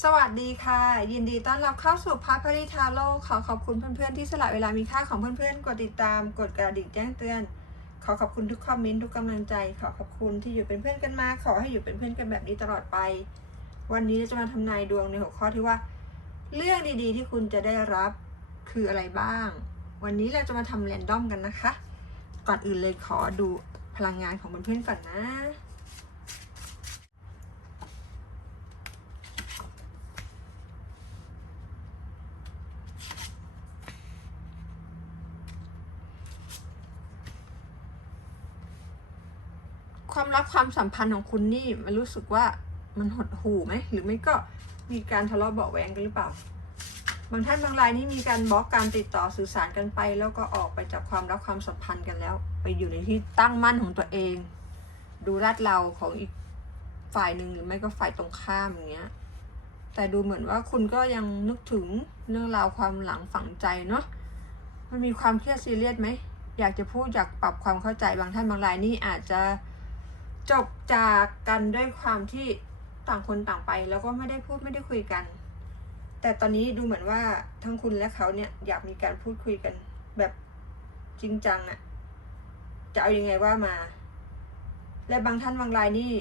สวัสดีค่ะ ยินดีต้อนรับเข้าสู่พัพริทาโลขอขอบคุณเพื่อนๆที่สละเวลามีค่าของเพื่อนๆ กดติดตามกดกระดิ่งแจ้งเตือน ขอขอบคุณทุกคอมเมนต์ทุกกำลังใจ ขอขอบคุณที่อยู่เป็นเพื่อนกันมา ขอให้อยู่เป็นเพื่อนกันแบบนี้ตลอดไป วันนี้จะมาทำนายดวงในหัวข้อที่ว่า เรื่องดีๆ ที่คุณจะได้รับคืออะไรบ้าง วันนี้เราจะมาทำแรนดอมกันนะคะ ก่อนอื่นเลยขอดูพลังงานของเพื่อนๆก่อนนะ ความรักความสัมพันธ์ของคุณนี่มันรู้สึกว่ามันหดหู่ไหมหรือไม่ก็มีการทะเลาะเบาแวงกันหรือเปล่า บางท่านบางรายนี่มีการบล็อกการติดต่อสื่อสารกันไป แล้วก็ออกไปจากความรักความสัมพันธ์กันแล้ว ไปอยู่ในที่ตั้งมั่นของตัวเอง ดูลาดเราของอีกฝ่ายหนึ่งหรือไม่ก็ฝ่ายตรงข้ามอย่างเงี้ยแต่ดูเหมือนว่าคุณก็ยังนึกถึงเรื่องราวความหลังฝังใจเนาะมันมีความเครียดซีเรียสไหมอยากจะพูดอยากปรับความเข้าใจบางท่านบางรายนี่อาจจะ จบจากกันด้วยความที่ต่างคนต่างไป แล้วก็ไม่ได้พูดไม่ได้คุยกัน แต่ตอนนี้ดูเหมือนว่าทั้งคุณและเขาเนี่ยอยากมีการพูดคุยกัน แบบจริงจังอะจะเอาอยัางไงว่ามา และบางท่านบางรายนี่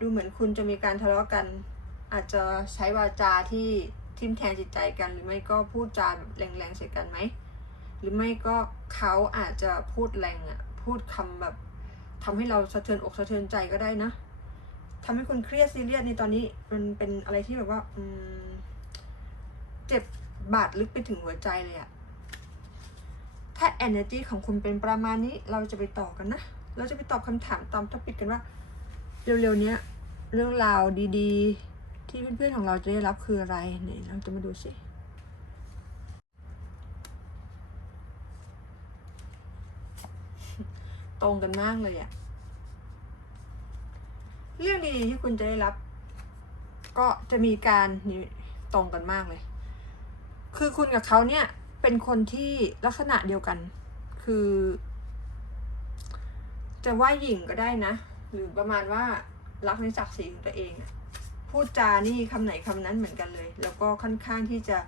ดูเหมือนคุณจะมีการทะเลาะกัน อาจจะใช้วาจาที่ทิมแทงจิตใจกัน หรือไม่ก็พูดจาแบบแรงๆใส่กันไหมหรือไม่ก็เขาอาจจะพูดแรงอะพูดคำแบบ ทำให้เราสะเทือนอกสะเทือนใจก็ได้นะทำให้คุณเครียดซีเรียสในตอนนี้มันเป็นอะไรที่แบบว่าอืมเจ็บบาดลึกไปถึงหัวใจเลยอะถ้า energy ของคุณเป็นประมาณนี้เราจะไปต่อกันนะ เราจะไปตอบคำถามตามท็อปิกกันว่า เร็วๆเนี้ยเรื่องราวดีๆ ที่เพื่อนๆของเราจะได้รับคืออะไรเนี่ยเราจะมาดูสิ ตรงกันมากเลยอะเรื่องดีๆที่คุณจะได้รับ ก็จะมีการตรงกันมากเลย คือคุณกับเขาเนี่ย เป็นคนที่ลักษณะเดียวกัน คือ จะว่าหญิงก็ได้นะ หรือประมาณว่ารักในศักดิ์ศรีของตัวเองพูดจานี่คำไหนคำนั้นเหมือนกันเลย แล้วก็ค่อนข้างที่จะ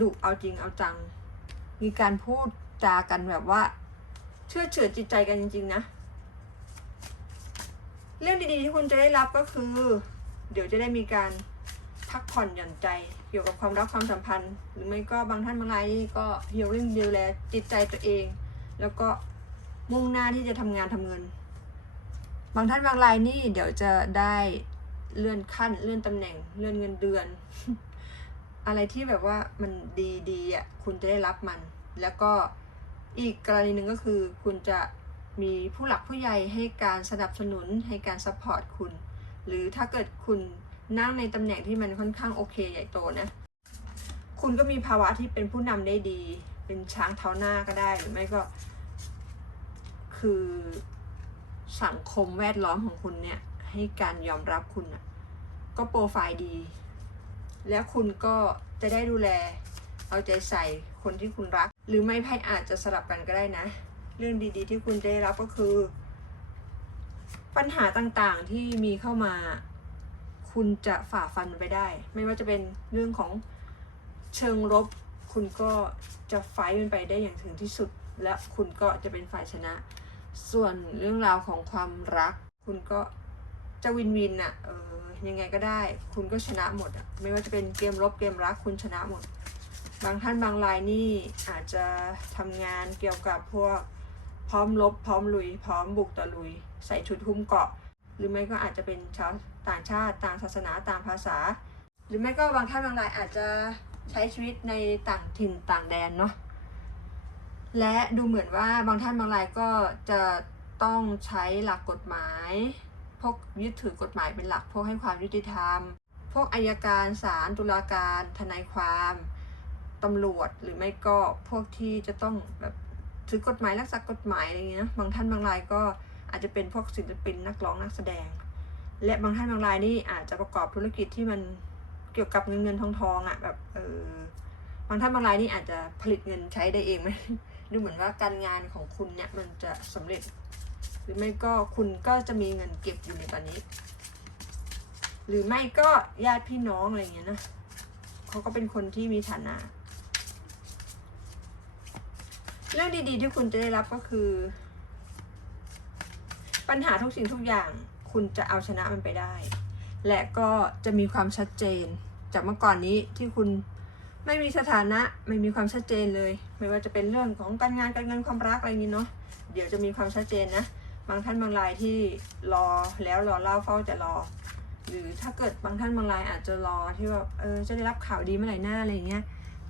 ดุเอาจริงเอาจัง มีการพูดจากันแบบว่า ชื่อเฉือจิตใจกันจริง ๆ นะ เรื่องดีๆที่คุณจะได้รับก็คือ เดี๋ยวจะได้มีการพักผ่อนหย่อนใจ เกี่ยวกับความรักความสัมพันธ์ หรือไม่ก็บางท่านบางรายก็เฮียริ่งดูแลจิตใจตัวเอง แล้วก็มุ่งหน้าที่จะทำงานทำเงิน บางท่านบางรายนี่เดี๋ยวจะได้เลื่อนขั้นเลื่อนตำแหน่งเลื่อนเงินเดือน อะไรที่แบบว่ามันดีๆอะคุณจะได้รับมัน แล้วก็ อีกกรณีหนึ่งก็คือ คุณจะมีผู้หลักผู้ใหญ่ให้การสนับสนุนให้การซัพพอร์ตคุณ หรือถ้าเกิดคุณนั่งในตำแหน่งที่มันค่อนข้างโอเคใหญ่โตนะ คุณก็มีภาวะที่เป็นผู้นำได้ดี เป็นช้างเท้าหน้าก็ได้หรือไม่ก็ คือสังคมแวดล้อมของคุณเนี่ย ให้การยอมรับคุณอะก็โปรไฟล์ดี แล้วคุณก็จะได้ดูแล เอาใจใส่ คนที่คุณรัก หรือไม่ไพ่อาจจะสลับกันก็ได้นะ เรื่องดีๆ ที่คุณได้รับก็คือ ปัญหาต่างๆที่มีเข้ามา คุณจะฝ่าฟันไปได้ ไม่ว่าจะเป็นเรื่องของเชิงรบ คุณก็จะไฟมันไปได้อย่างถึงที่สุด และคุณก็จะเป็นฝ่ายชนะ ส่วนเรื่องราวของความรัก คุณก็จะวินวินอะเออยังไงก็ได้ คุณก็ชนะหมดอะไม่ว่าจะเป็นเกมรบเกมรักคุณชนะหมด บางท่านบางรายนี่อาจจะทำงานเกี่ยวกับพวกพร้อมรบพร้อมลุย พร้อมบุกตะลุย ใส่ชุดหุ้มเกาะ หรือไม่ก็อาจจะเป็นชาวต่างชาติต่างศาสนาต่างภาษา หรือไม่ก็บางท่านบางรายอาจจะใช้ชีวิตในต่างถิ่นต่างแดนเนาะและดูเหมือนว่าบางท่านบางรายก็จะต้องใช้หลักกฎหมาย พวกยึดถือกฎหมายเป็นหลักพวกให้ความยุติธรรม พวกอายการศาลตุลาการ ทนายความ ตำรวจหรือไม่ก็พวกที่จะต้องแบบถือกฎหมายรักษากฎหมายอะไรเงี้ยนะบางท่านบางรายก็อาจจะเป็นพวกศิลปินนักร้องนักแสดง และบางท่านบางรายนี่อาจจะประกอบธุรกิจที่มันเกี่ยวกับเงินเงินทองทองอะ่ะแบบเออบางท่านบางรายนี่อาจจะผลิตเงินใช้ได้เองไหมดูเหมือนว่าการงานของคุณเนี่ยมันจะสำเร็จ หรือไม่ก็คุณก็จะมีเงินเก็บอยู่ในตอนนี้ หรือไม่ก็ญาติพี่น้องอะไรเงี้ยนะเขาก็เป็นคนที่มีฐานะ เรื่องดีๆ ที่คุณจะได้รับก็คือ ปัญหาทุกสิ่งทุกอย่าง คุณจะเอาชนะมันไปได้ และก็จะมีความชัดเจน จากเมื่อก่อนนี้ที่คุณไม่มีสถานะไม่มีความชัดเจนเลย ไม่ว่าจะเป็นเรื่องของการงานการเงินความรักอะไรอย่างนี้เนาะเดี๋ยวจะมีความชัดเจนนะบางท่านบางรายที่รอแล้วรอเล่าเฝ้าจะรอ หรือถ้าเกิดบางท่านบางรายอาจจะรอที่ว่าเออจะได้รับข่าวดีเมื่อไหร่หน้าอะไรอย่างเงี้ย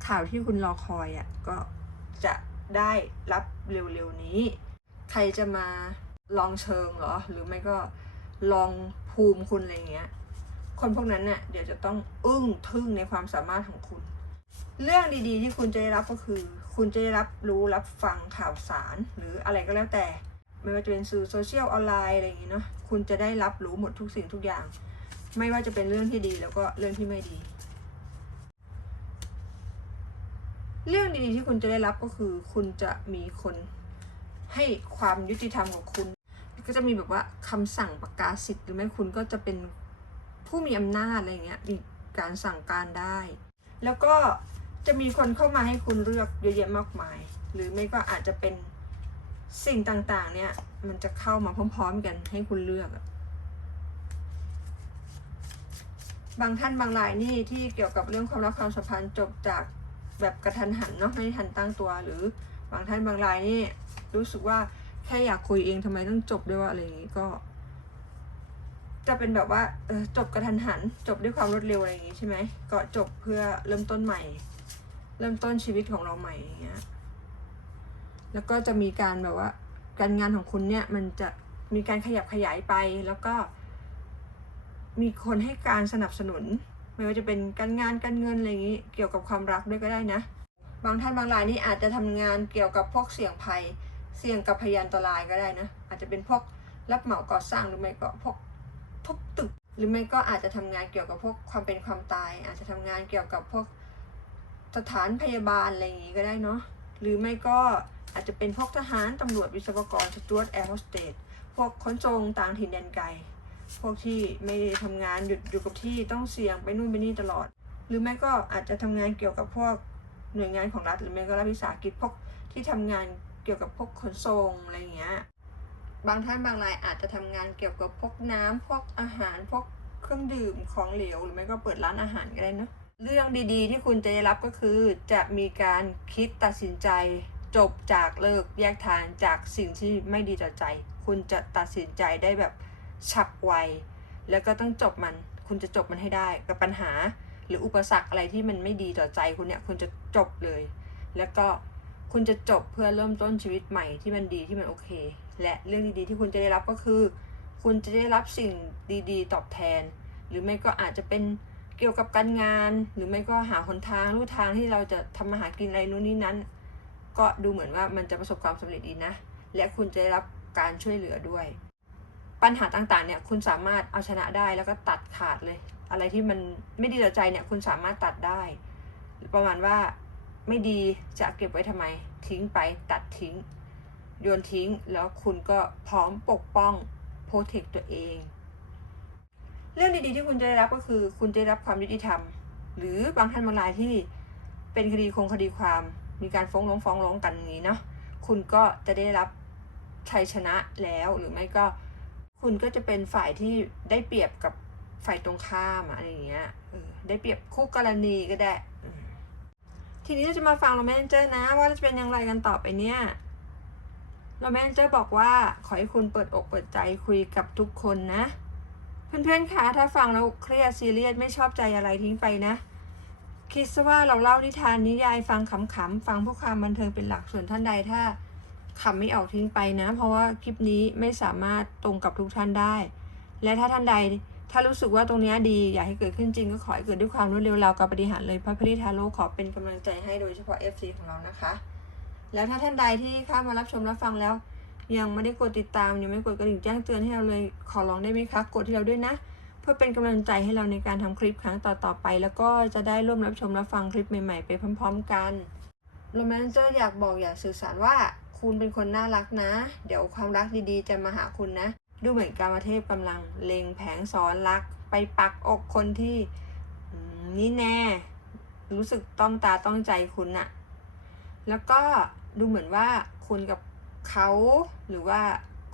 ข่าวที่คุณรอคอยอะ่ะก็ ได้รับเร็วๆนี้ ใครจะมาลองเชิงหรอ หรือไม่ก็ลองภูมิคุณอะไรเงี้ย คนพวกนั้นเนี่ยเดี๋ยวจะต้องอึ้งทึ่งในความสามารถของคุณ เรื่องดีๆ ที่คุณจะได้รับก็คือ คุณจะได้รับรู้รับฟังข่าวสาร หรืออะไรก็แล้วแต่ ไม่ว่าจะเป็นสื่อโซเชียลออนไลน์อะไรอย่างงี้เนาะคุณจะได้รับรู้หมดทุกสิ่งทุกอย่าง ไม่ว่าจะเป็นเรื่องที่ดีแล้วก็เรื่องที่ไม่ดี เรื่องดีๆที่คุณจะได้รับก็คือ คุณจะมีคนให้ความยุติธรรมกับคุณก็จะมีแบบว่าคำสั่งประกาศสิทธิ์หรือไม่คุณก็จะเป็นผู้มีอำนาจอะไรเงี้ยมีการสั่งการได้ แล้วก็จะมีคนเข้ามาให้คุณเลือกเยอะแยะมากมาย หรือไม่ก็อาจจะเป็นสิ่งต่างๆ เนี่ย มันจะเข้ามาพร้อม ๆ กันให้คุณเลือก บางท่านบางรายนี่ที่เกี่ยวกับเรื่องความรักความสัมพันธ์จบจาก แบบกระทันหันเนาะไม่ทันตั้งตัว หรือบางท่านบางรายนี่รู้สึกว่าแค่อยากคุยเองทำไมต้องจบด้วยว่าอะไรอย่างงี้ก็ จะเป็นแบบว่าจบกระทันหัน จบด้วยความรวดเร็วอะไรอย่างงี้ใช่ไหมก็จบเพื่อเริ่มต้นใหม่ เริ่มต้นชีวิตของเราใหม่อย่างเงี้ยแล้วก็จะมีการแบบว่า การงานของคุณเนี่ยมันจะมีการขยับขยายไปแล้วก็มีคนให้การสนับสนุน ไม่ว่าจะเป็นการงานการเงินอะไรอย่างนี้เกี่ยวกับความรักด้วยก็ได้นะ บางท่านบางรายนี่อาจจะทำงานเกี่ยวกับพวกเสี่ยงภัย เสี่ยงกับพยานตรายก็ได้นะ อาจจะเป็นพวกรับเหมาก่อสร้างหรือไม่ก็พวกทุบตึก หรือไม่ก็อาจจะทำงานเกี่ยวกับพวกความเป็นความตาย อาจจะทำงานเกี่ยวกับพวกสถานพยาบาลอะไรอย่างนี้ก็ได้เนาะหรือไม่ก็อาจจะเป็นพวกทหารตำรวจวิศวกรสจวตแอร์โฮสเตสพวกขนส่งต่างถิ่นแดนไกล พวกที่ไม่ได้ทำงานหยุดอยู่กับที่ต้องเสี่ยงไปนู่นไปนี่ตลอด หรือไม่ก็อาจจะทำงานเกี่ยวกับพวกหน่วยงานของรัฐ หรือไม่ก็รัฐวิสาหกิจพวกที่ทำงานเกี่ยวกับพวกขนส่งอะไรอย่างเงี้ยบางท่านบางรายอาจจะทำงานเกี่ยวกับพวกน้ำพวกอาหารพวกเครื่องดื่มของเหลวหรือไม่ก็เปิดร้านอาหารก็ได้นะเรื่องดีๆ ที่คุณจะได้รับก็คือ จะมีการคิดตัดสินใจ จบจากเลิกแยกทางจากสิ่งที่ไม่ดีต่อใจ คุณจะตัดสินใจได้แบบ ฉับไว แล้วก็ต้องจบมัน คุณจะจบมันให้ได้กับปัญหา หรืออุปสรรคอะไรที่มันไม่ดีต่อใจคุณเนี่ยคุณจะจบเลย แล้วก็คุณจะจบเพื่อเริ่มต้นชีวิตใหม่ที่มันดีที่มันโอเค และเรื่องดีๆที่คุณจะได้รับก็คือ คุณจะได้รับสิ่งดีๆ ตอบแทน หรือไม่ก็อาจจะเป็นเกี่ยวกับการงาน หรือไม่ก็หาหนทางลู่ทางที่เราจะทำมาหากินอะไรนู้นนี่นั้น ก็ดูเหมือนว่ามันจะประสบความสำเร็จดีนะ และคุณจะได้รับการช่วยเหลือด้วย ปัญหาต่างๆเนี่ยคุณสามารถเอาชนะได้แล้วก็ตัดขาดเลย อะไรที่มันไม่ดีต่อใจเนี่ยคุณสามารถตัดได้ ประมาณว่าไม่ดีจะเก็บไว้ทำไม ทิ้งไปตัดทิ้งโยนทิ้งแล้วคุณก็พร้อมปกป้องโปรเทคตัวเอง เรื่องดีๆที่คุณจะได้รับก็คือ คุณจะได้รับความยุติธรรม หรือบางท่านบางรายที่เป็นคดีคงคดีความมีการฟ้องร้องฟ้องร้องกันอย่างนี้เนาะคุณก็จะได้รับชัยชนะแล้วหรือไม่ก็ คุณก็จะเป็นฝ่ายที่ได้เปรียบกับฝ่ายตรงข้ามอะไรอย่างเงี้ยได้เปรียบคู่กรณีก็ได้ ทีนี้เราจะมาฟังเรแมนเจอร์นะ ว่าจะเป็นอย่างไรกันต่อไปเนี่ยเรแมนเจอร์บอกว่าขอให้คุณเปิดอกเปิดใจคุยกับทุกคนนะ เพื่อนๆคะถ้าฟังแล้วเครียดซีเรียสไม่ชอบใจอะไรทิ้งไปนะ คิดซะว่าเราเล่านิทานนิยายฟังขำๆฟังเพื่อความบันเทิงเป็นหลักส่วนท่านใดถ้า ขำไม่ออกทิ้งไปนะ เพราะว่าคลิปนี้ไม่สามารถตรงกับทุกท่านได้ และถ้าท่านใดถ้ารู้สึกว่าตรงนี้ดีอยากให้เกิดขึ้นจริงก็ขอให้เกิดด้วยความรวดเร็วราวกับปฏิหารเลยพระพิริทาโลขอเป็นกำลังใจให้โดยเฉพาะ FC ของเรานะคะ แล้วถ้าท่านใดที่เข้ามารับชมรับฟังแล้ว ยังไม่ได้กดติดตามยังไม่กดกระดิ่งแจ้งเตือนให้เราเลยขอร้องได้ไหมคะกดให้เราด้วยนะ เพื่อเป็นกำลังใจให้เราในการทำคลิปครั้งต่อๆไป แล้วก็จะได้ร่วมรับชมรับฟังคลิปใหม่ๆไปพร้อม ๆ กันโรแมนเจอร์อยากบอกอยากสื่อสารว่า คุณเป็นคนน่ารักนะ เดี๋ยวความรักดีๆ จะมาหาคุณนะ ดูเหมือนกามเทพกำลังเล็งแผงซ้อนรัก ไปปักอกคนที่นี่แน่ รู้สึกต้องตาต้องใจคุณน่ะแล้วก็ดูเหมือนว่าคุณกับเขาหรือว่า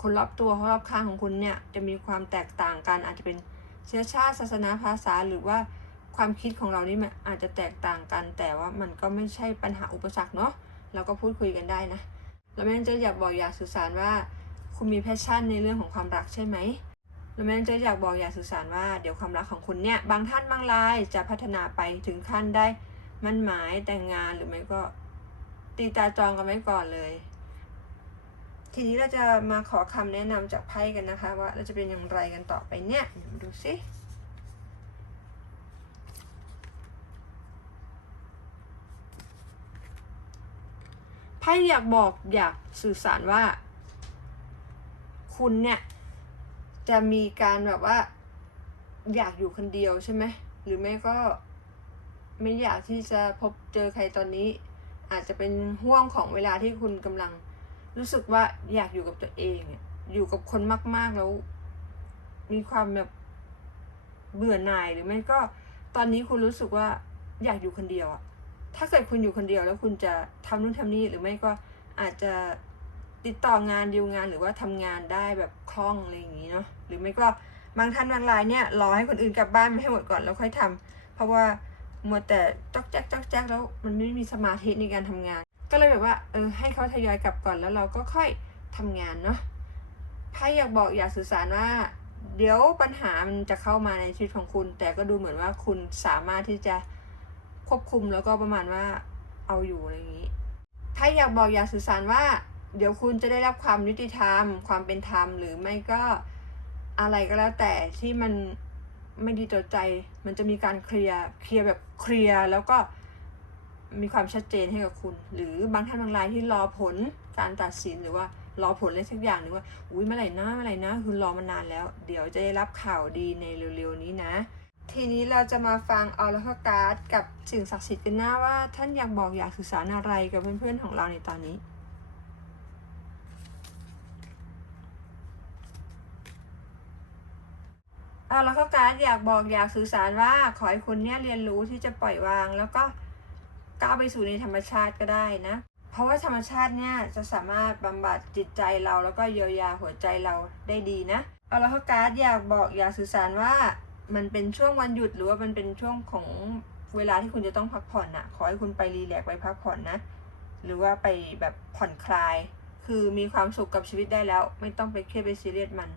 คนรอบตัวรอบข้างของคุณเนี่ยจะมีความแตกต่างกัน อาจจะเป็นเชื้อชาติศาสนาภาษาหรือว่าความคิดของเรานี่มันอาจจะแตกต่างกัน แต่ว่ามันก็ไม่ใช่ปัญหาอุปสรรคเนาะเราก็พูดคุยกันได้นะ แล้วแม่จะอยากบอกอยากสื่อสารว่า คุณมีแพชชั่นในเรื่องของความรักใช่ไหมแล้วแม่จะอยากบอกอยากสื่อสารว่าเดี๋ยวความรักของคุณเนี่ยบางท่านบางรายจะพัฒนาไปถึงขั้นได้มั่นหมายแต่งงานหรือไม่ก็ตีตาจองกันไว้ก่อนเลย ทีนี้เราจะมาขอคำแนะนำจากไพ่กันนะคะ ว่าเราจะเป็นอย่างไรกันต่อไปเนี่ยเดี๋ยวมาดูสิ ไพ่อยากบอกอยากสื่อสารว่า คุณเนี่ย จะมีการแบบว่า อยากอยู่คนเดียวใช่ไหมหรือไม่ก็ไม่อยากที่จะพบเจอใครตอนนี้ อาจจะเป็นห่วงของเวลาที่คุณกำลัง รู้สึกว่าอยากอยู่กับตัวเองอะอยู่กับคนมาก ๆแล้ว มีความแบบเบื่อหน่ายหรือไม่ก็ตอนนี้คุณรู้สึกว่าอยากอยู่คนเดียวอะ ถ้าเกิดคุณอยู่คนเดียวแล้วคุณจะทำนู่นทำนี่หรือไม่ก็อาจจะติดต่องานดีลงานหรือว่าทำงานได้แบบคล่องอะไรอย่างนี้เนาะหรือไม่ก็บางท่านบางรายเนี่ยรอให้คนอื่นกลับบ้านมาให้หมดก่อนแล้วค่อยทำเพราะว่ามัวแต่จ๊อกแจ๊กจ๊อกแจ๊กแล้วมันไม่มีสมาธิในการทำงาน ก็เลยแบบว่าเออให้เขาทยอยกลับก่อนแล้วเราก็ค่อยทำงานเนาะไพ่อยากบอกอยากสื่อสารว่า เดี๋ยวปัญหามันจะเข้ามาในชีวิตของคุณ แต่ก็ดูเหมือนว่าคุณสามารถที่จะ ควบคุมแล้วก็ประมาณว่าเอาอยู่อะไรอย่างนี้ไพ่อยากบอกอยากสื่อสารว่า เดี๋ยวคุณจะได้รับความยุติธรรม ความเป็นธรรม หรือไม่ก็อะไรก็แล้วแต่ที่มันไม่ดีต่อใจ มันจะมีการเคลียร์เคลียร์แบบเคลียร์แล้วก็มีความชัดเจนให้กับคุณ หรือบางท่านบางรายที่รอผลการตัดสินหรือว่ารอผลอะไรสักอย่างหนึ่งว่า อุ้ยเมื่อไหร่นะเมื่อไหร่นะ คือรอมานานแล้ว เดี๋ยวจะได้รับข่าวดีในเร็วๆนี้นะ ทีนี้เราจะมาฟังออร์คการ์ดกับสิ่งศักดิ์สิทธิ์กันนะว่าท่านอยากบอกอยากสื่อสารอะไรกับเพื่อนๆของเราในตอนนี้ เอาล้วก็การดอยากบอกอยากสื่อสารว่าขอให้คุณเนี่ยเรียนรู้ที่จะปล่อยวาง แล้วก็ก้าวไปสู่ในธรรมชาติก็ได้นะ เพราะว่าธรรมชาติเนี่ยจะสามารถบำบัดจิตใจเราแล้วก็เยียวยาหัวใจเราได้ดีนะ เอาแล้วก็การ์ดอยากบอกอยากสื่อสารว่า มันเป็นช่วงวันหยุดหรือว่ามันเป็นช่วงของเวลาที่คุณจะต้องพักผ่อนนะขอให้คุณไปรีแลกไปพักผ่อนนะ หรือว่าไปแบบผ่อนคลาย คือมีความสุขกับชีวิตได้แล้ว ไม่ต้องไปเครียดไปซีเรียสมัน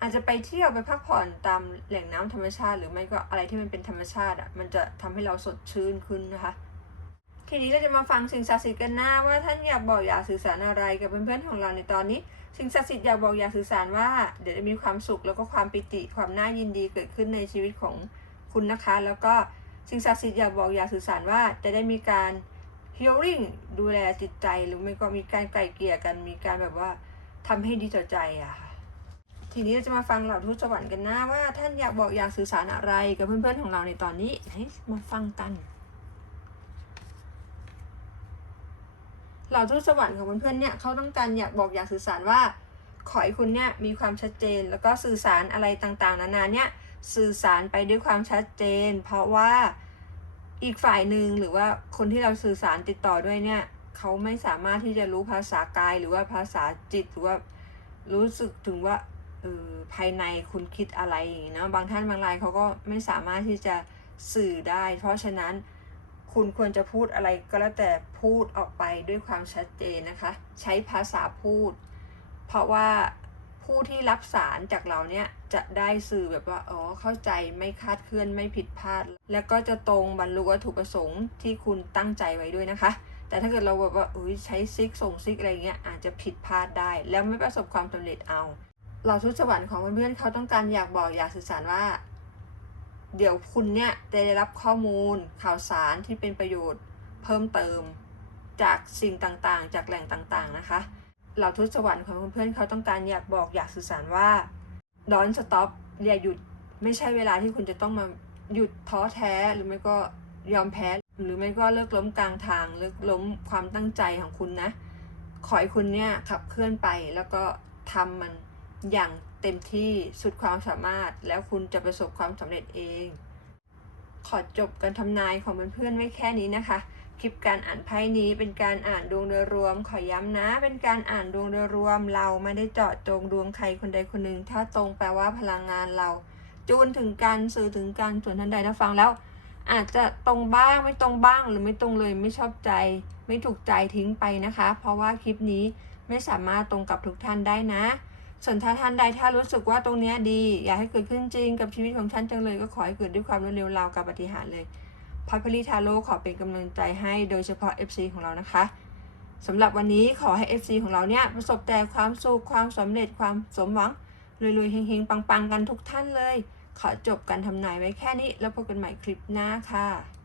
อาจจะไปเที่ยวไปพักผ่อนตามแหล่งน้ำธรรมชาติ หรือไม่ก็อะไรที่มันเป็นธรรมชาติอะมันจะทำให้เราสดชื่นขึ้นนะคะ ทีนี้เราจะมาฟังสิ่งศักดิ์สิทธิ์กันหน้าว่าท่านอยากบอกอยากสื่อสารอะไรกับเพื่อนๆของเราในตอนนี้ สิ่งศักดิ์สิทธิ์อยากบอกอยากสื่อสารว่า เดี๋ยวจะมีความสุขแล้วก็ความปิติความน่ายินดีเกิดขึ้นในชีวิตของคุณนะคะ แล้วก็สิ่งศักดิ์สิทธิ์อยากบอกอยากสื่อสารว่าจะได้มีการ healing ดูแลจิตใจหรือไม่ก็มีการไกล่เกลี่ยกันมีการแบบว่าทำให้ดีต่อใจอะค่ะทีนี้เราจะมาฟังเหล่าทูตสวรรค์กันนะว่าท่านอยากบอกอยากสื่อสารอะไรกับเพื่อนๆของเราในตอนนี้ไหนมาฟังกัน เหล่าทูตสวรรค์ของเพื่อนๆเนี่ยเขาต้องการอยากบอกอยากสื่อสารว่า ขอให้คุณเนี่ยมีความชัดเจน แล้วก็สื่อสารอะไรต่างๆ นานาเนี่ยสื่อสารไปด้วยความชัดเจน เพราะว่าอีกฝ่ายหนึ่งหรือว่าคนที่เราสื่อสารติดต่อด้วยเนี่ยเขาไม่สามารถที่จะรู้ภาษากายหรือว่าภาษาจิตหรือว่ารู้สึกถึงว่าเออภายในคุณคิดอะไรอย่างนี้นะบางท่านบางรายเขาก็ไม่สามารถที่จะสื่อได้ เพราะฉะนั้น คุณควรจะพูดอะไรก็แล้วแต่พูดออกไปด้วยความชัดเจนนะคะ ใช้ภาษาพูด เพราะว่าผู้ที่รับสารจากเราเนี่ยจะได้สื่อแบบว่าอ๋อเข้าใจไม่คาดเคลื่อนไม่ผิดพลาด แล้วก็จะตรงบรรลุวัตถุประสงค์ที่คุณตั้งใจไว้ด้วยนะคะ แต่ถ้าเกิดเราแบบว่าอุ้ยใช้ซิกส่งซิกอะไรเงี้ยอาจจะผิดพลาดได้ แล้วไม่ประสบความสำเร็จเอา เราทุตสวรรค์ของเพื่อนๆเขาต้องการอยากบอกอยากสื่อสารว่า เดี๋ยวคุณเนี่ยจะได้รับข้อมูลข่าวสารที่เป็นประโยชน์เพิ่มเติม จากสิ่งต่างๆ จากแหล่งต่างๆนะคะเหล่าทุตสวรรค์ของเพื่อนๆเขาต้องการอยากบอกอยากสื่อสารว่าดอนสต็อปอย่าหยุดไม่ใช่เวลาที่คุณจะต้องมาหยุดท้อแท้หรือไม่ก็ยอมแพ้ หรือไม่ก็เลิกล้มกลางทางเลิกล้มความตั้งใจของคุณนะ ขอให้คุณเนี่ยขับเคลื่อนไปแล้วก็ทำมัน อย่างเต็มที่สุดความสามารถแล้วคุณจะประสบความสำเร็จเอง ขอจบการทำนายของเพื่อนๆไว้แค่นี้นะคะ คลิปการอ่านไพ่นี้เป็นการอ่านดวงโดยรวม ขอย้ำนะ เป็นการอ่านดวงโดยรวม เราไม่ได้เจาะจงดวงใครคนใดคนหนึ่ง ถ้าตรงแปลว่าพลังงานเรา จูนถึงกันสื่อถึงกันส่วนท่านใดถ้าฟังแล้ว อาจจะตรงบ้างไม่ตรงบ้างหรือไม่ตรงเลยไม่ชอบใจ ไม่ถูกใจทิ้งไปนะคะ เพราะว่าคลิปนี้ไม่สามารถตรงกับทุกท่านได้นะ ส่วนถ้าท่านใดถ้ารู้สึกว่าตรงนี้ดี อยากให้เกิดขึ้นจริงกับชีวิตของท่านจังเลยก็ขอให้เกิดด้วยความรวดเร็วราวกับปฏิหารเลยพอยพลีทาโร่ขอเป็นกำลังใจให้โดยเฉพาะ FC ของเรานะคะสำหรับวันนี้ขอให้ FC ของเราเนี่ยประสบแต่ความสุขความสำเร็จความสมหวังรวยๆเฮงๆ ปังๆ กันทุกท่านเลย ขอจบการทำนายไว้แค่นี้ แล้วพบกันใหม่คลิปหน้าค่ะ